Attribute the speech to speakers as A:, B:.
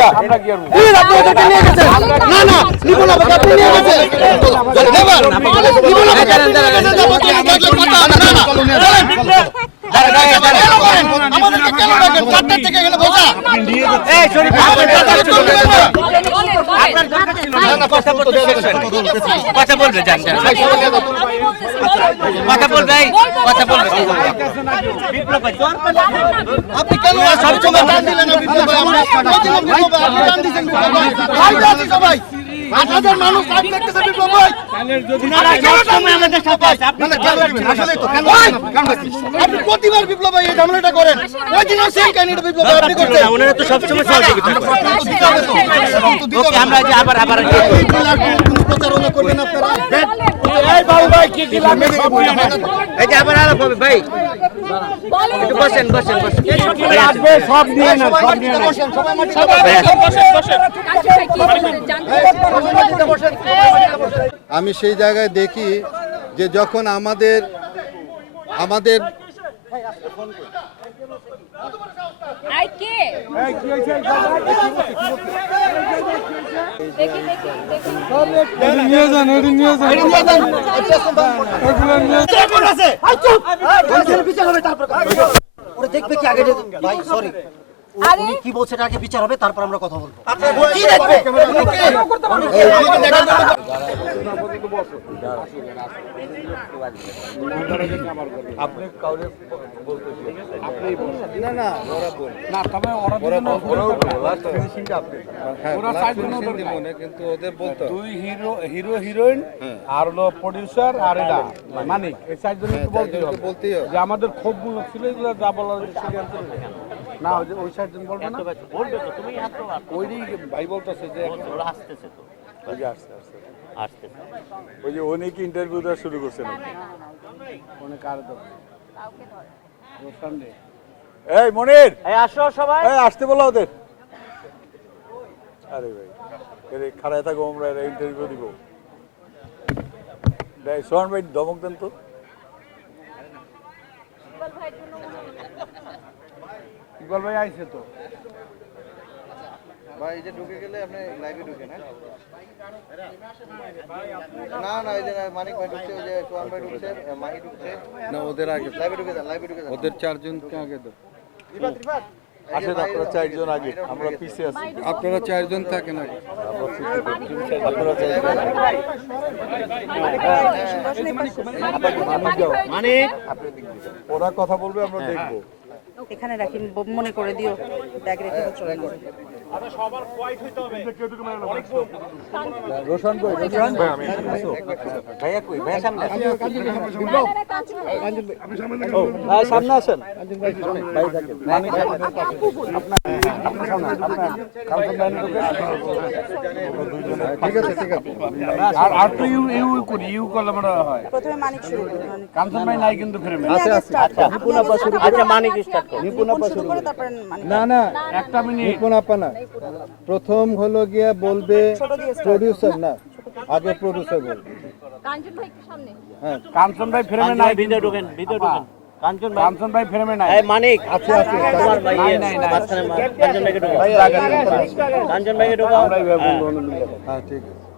A: ভাইয়া প্লিজ আপনি ওদেরকে নিয়ে গেছেন না না নিব না ভাই, আপনি নিয়ে গেছেন নেবার নিব না ভাই, কথা
B: বলবে যান যান কথা বলবে কথা বলবে
A: আপনি কেন সবসময় দিলেন সবাই। হাজার মানুষ লাইভ দেখতেছে বিপ্লব ভাই। আপনি প্রতিবার বিপ্লব ভাই এই ঝামেলাটা করেন ওই দিনও সেম কাহিনীটা বিপ্লব ভাই আপনি করছেন
B: ওনারা তো সবসময় সহযোগিতা। আমরা যে আবার আবার
A: প্রচারণা করবেন আপনারা
B: এই যে আবার আলাপ হবে ভাই। বসেন বসেন বসেন।
A: সব নিয়ে না সব নিয়ে না বসেন সবাই মাটিতে বসেন।
C: আমি সেই জায়গায় দেখি যে যখন আমাদের আমাদের
D: আই কে দেখি দেখি দেখি
E: ওরা দেখবে কি আগে ভাই সরি উনি কি বলছে আগে বিচার হবে তারপর আমরা কথা বলব।
A: কি দেখবে?
F: দুই হিরো হিরো হিরোইন আর আর মানিক এই। যে আমাদের ক্ষোভগুলো ছিল এগুলো যা বলার না ওই যে ওই বলবে ভাই বলতেছে যে ওই যে অনেক ইন্টারভিউ দেওয়া শুরু করছে নাকি অনেক আর এই মনির।
B: এই আসো সবাই।
F: এই আসতে বলো ওদের। আরে ভাই এর খাড়ায় থাকো আমরা ইন্টারভিউ দিব। দেখ সোহান ভাই ধমক দেন তো। ইকবাল ভাই আইছে তো।
C: ভাই এই যে ঢুকে গেলে আপনি লাইভে ঢুকে না না না এই যে মানিক ভাই ঢুকছে ওই যে সোহান ভাই ঢুকছে মাহি ঢুকছে। না ওদের আগে। লাইভে ঢুকে যান লাইভে ঢুকে যান। ওদের চারজনকে আগে দাও।
F: আসেন আপনারা চারজন আগে। আমরা পিছিয়ে আছি।
C: আপনারা চারজন থাকেন আগে।
F: আপনারা চারজন ওরা কথা বলবে আমরা দেখব।
G: এখানে রাখি মনে করে দিও ব্যাগ রেখে তো চলে যাবে।
F: রোশন রোশন
B: ভাইয়া কই? ভাইয়া সামনে
F: ভাই সামনে আসেন। ভাই থাকেন। আপনার
C: ঠিক আছে ঠিক আছে
F: আর আর তো ইউ ইউ করি ইউ করলে মনে হয়
G: প্রথমে মানিক শুরু করো,
F: কাঞ্চন ভাই নাই কিন্তু ফ্রেমে
G: তুমি আগে start করো, আপনি শুরু
B: আচ্ছা মানিক স্টার্ট করো
G: নিপুণ শুরু করে তারপরে মানিক।
C: না না
F: একটা মিনিট।
C: নিপুণ আপা না। প্রথম হলো গিয়া বলবে প্রডিউসার না আগে প্রডিউসার বলবে।
D: কাঞ্চন ভাই সামনে।
C: হ্যাঁ।
F: কাঞ্চন ভাই ফ্রেমে নাই
B: ভাই ভিতরে ঢোকেন ভিতরে ঢোকেন। কাঞ্চন ভাই
F: কাঞ্চন ভাই ফ্রেমে নাই।
B: এই মানিক
C: আছে আছে
B: তোমার ভাই
F: নাই, নাই,
B: কাঞ্চন ভাইকে ঢোকাও। কাঞ্চন ভাইকে ঢোকাও।
F: বান্ধব
C: হ্যাঁ ঠিক আছে।